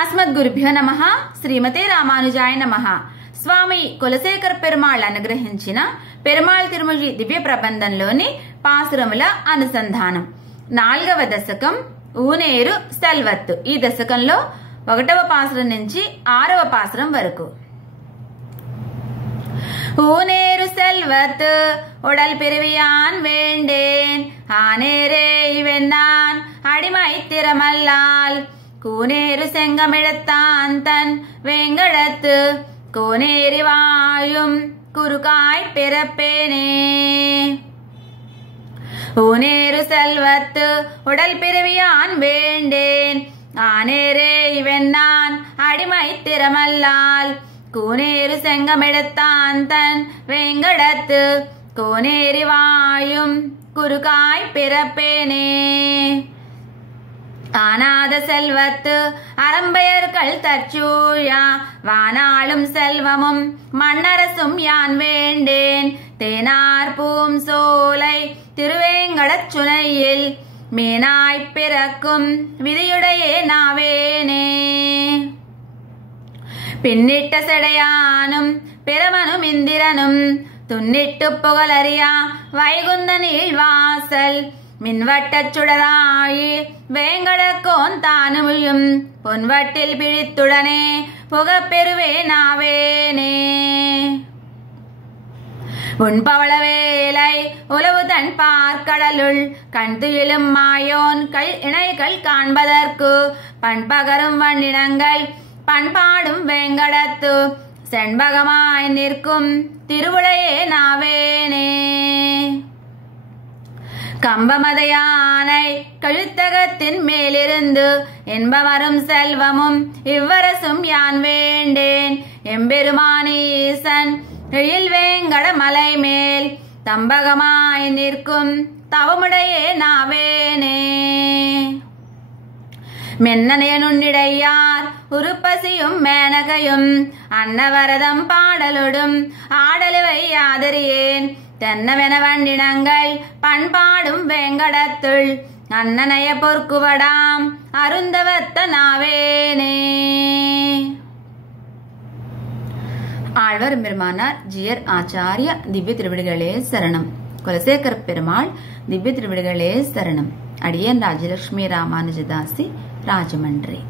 అస్మద్గురుభ్యో నమః. శ్రీమతే రామానుజాయ నమః. స్వామి కులశేఖర పెరుమాళ్ అనుగ్రహించిన పెరుమాళ్ తిరుమొഴി దివ్య ప్రబంధంలోని పాసురముల అనుసంధానం. 4వ దశకం ఊనేరు సెల్వత్తు. ఈ దశకంలో 1వ పాసురం నుంచి 6వ పాసురం వరకు. ஊனேரு செல்வத்து உடல் பிரிவியான் வேண்டேன் ஆனேரே இவென்னான் அடிமை திறமல்லால் கூனேரு செங்கமிழத்தான் தன் வேங்கடத்து கோனேரி வாயும் குறுகாய் பிறப்பேனே. ஊனேரு செல்வத்து உடல் பிரிவியான் வேண்டேன் ஆனேரே இவென்னான் அடிமை திறமல்லால் கூனேரு செங்கமிழத்தான் தன் வேங்கடத்து கோனேரி வாயும் குறுகாய் பிறப்பேனே. ஆனாத செல்வத்து அறம்பெயர்கள் தற்சூழா வானாளும் செல்வமும் மண்ணரசும் யான் வேண்டேன் தேனார் பூம் சோலை திருவேங்கடச் சுனையில் மீனாய்ப் பிறக்கும் விதியுடையே நாவேனே. பின்னிட்ட செடையானும் பிரமனும் இந்திரனும் துன்னிட்டு புகழறியா வைகுந்த நீழ்வாசல் மின்வட்டச் சுடராயி வேங்கடக்கோன் தானுமியும் பொன்வட்டில் பிழித்துடனே புகப்பெருவே நாவேனே. உன்பவள வேலை உலவு தன் பார்க்கடலுள் கண் துயிலும் மாயோன் இணைகள் காண்பதற்கு பண்பகரும் வண்ணினங்கள் பண்பாடும் வேங்கடத்து செண்பகமாய் நிற்கும் திருவுடையே நாவேனே. கம்பமதையானை கழுத்தகத்தின் மேலிருந்து என்பவரும் செல்வமும் இவ்வரசும் யான் வேண்டேன் எம்பெருமானீசன் எழில் வேங்கட மலை மேல் தம்பகமாய் நிற்கும் தவமுடையே நாவேனே. மென்னனையனுன்னிடையார் உருப்பசியும் மேனகையும் அன்னவரதம் பாடலொடும் ஆடலுவை ஆதரியேன் தென்னவென வண்டினங்கள் பண்பாடும் வேங்கடத்துள் அன்னனைய பொற்குவடாம் அருந்தவத்த நாவேனே. ஆழ்வார் பெருமானார் ஜியர் ஆச்சாரிய திவ்ய திருவிடிகளே சரணம். குலசேகர பெருமாள் திவ்ய திருவிடிகளே சரணம். அடியேன் ராஜலட்சுமி ராமானுஜதாசி, ராஜமன்றி.